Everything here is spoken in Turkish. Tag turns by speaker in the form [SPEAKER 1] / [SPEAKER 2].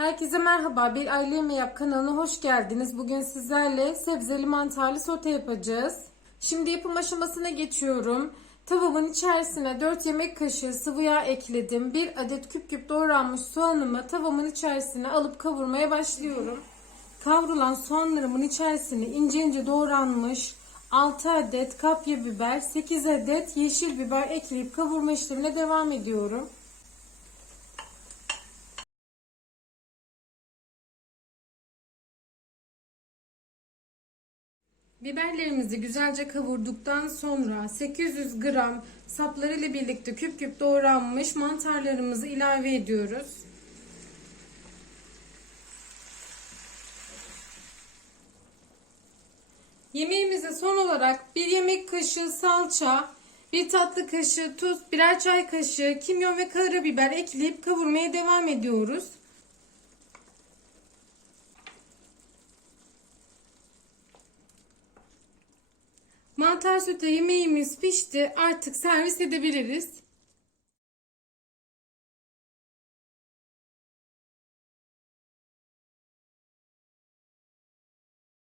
[SPEAKER 1] Herkese merhaba. Bir Aile Yemeği Yap kanalına hoş geldiniz. Bugün sizlerle sebzeli mantarlı sote yapacağız. Şimdi yapım aşamasına geçiyorum. Tavamın içerisine 4 yemek kaşığı sıvı yağ ekledim. 1 adet küp küp doğranmış soğanımı tavamın içerisine alıp kavurmaya başlıyorum. Kavrulan soğanlarımın içerisine ince ince doğranmış 6 adet kapya biber, 8 adet yeşil biber ekleyip kavurma işlemine devam ediyorum. Biberlerimizi güzelce kavurduktan sonra 800 gram sapları ile birlikte küp küp doğranmış mantarlarımızı ilave ediyoruz. Yemeğimize son olarak bir yemek kaşığı salça, bir tatlı kaşığı tuz, birer çay kaşığı kimyon ve karabiber ekleyip kavurmaya devam ediyoruz. Mantar sütü yemeğimiz pişti. Artık servis edebiliriz.